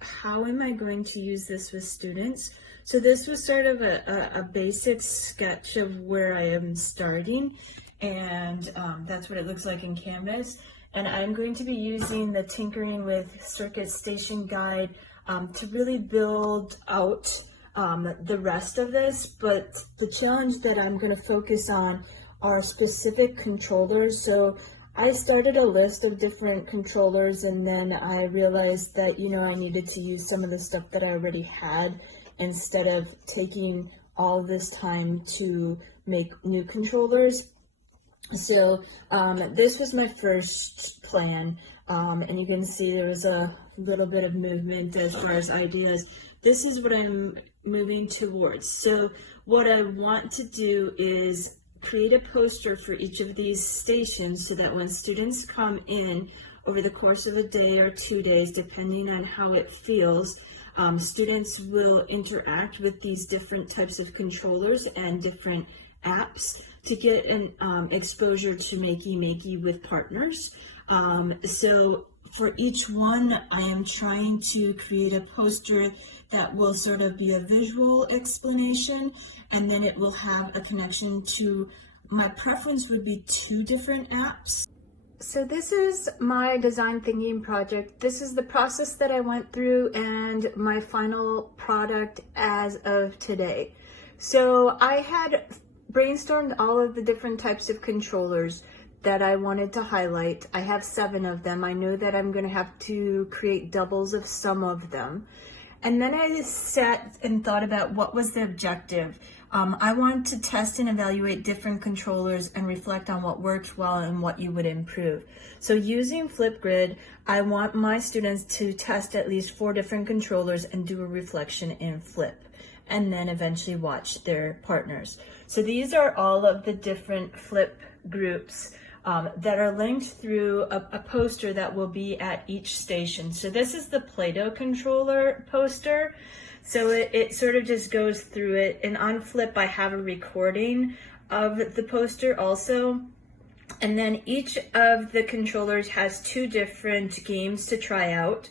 how am I going to use this with students? So this was sort of a basic sketch of where I am starting, and that's what it looks like in Canvas. And I'm going to be using the Tinkering with Circuit Station guide to really build out the rest of this, but the challenge that I'm going to focus on are specific controllers. So I started a list of different controllers, and then I realized that, I needed to use some of the stuff that I already had instead of taking all this time to make new controllers. So this was my first plan, and you can see there was a little bit of movement as far as ideas. This is what I'm moving towards. So what I want to do is create a poster for each of these stations so that when students come in over the course of a day or 2 days, depending on how it feels, students will interact with these different types of controllers and different apps to get an exposure to Makey with partners. So for each one, I am trying to create a poster that will sort of be a visual explanation, and then it will have a connection to, my preference would be 2 different apps. So this is my design thinking project. This is the process that I went through and my final product as of today. So I had brainstormed all of the different types of controllers that I wanted to highlight. I have 7 of them. I know that I'm going to have to create doubles of some of them. And then I sat and thought about what was the objective. I wanted to test and evaluate different controllers and reflect on what worked well and what you would improve. So using Flipgrid, I want my students to test at least 4 different controllers and do a reflection in Flip, and then eventually watch their partners. So these are all of the different Flip groups that are linked through a poster that will be at each station. So this is the Play-Doh controller poster. So it sort of just goes through it. And on Flip, I have a recording of the poster also. And then each of the controllers has 2 different games to try out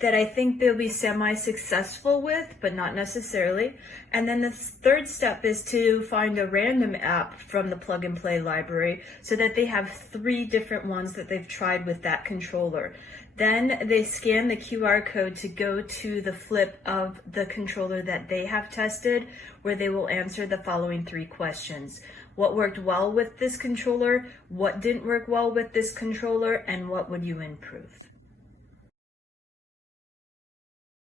that I think they'll be semi-successful with, but not necessarily. And then the third step is to find a random app from the plug and play library so that they have 3 different ones that they've tried with that controller. Then they scan the QR code to go to the Flip of the controller that they have tested, where they will answer the following 3 questions. What worked well with this controller? What didn't work well with this controller? And what would you improve?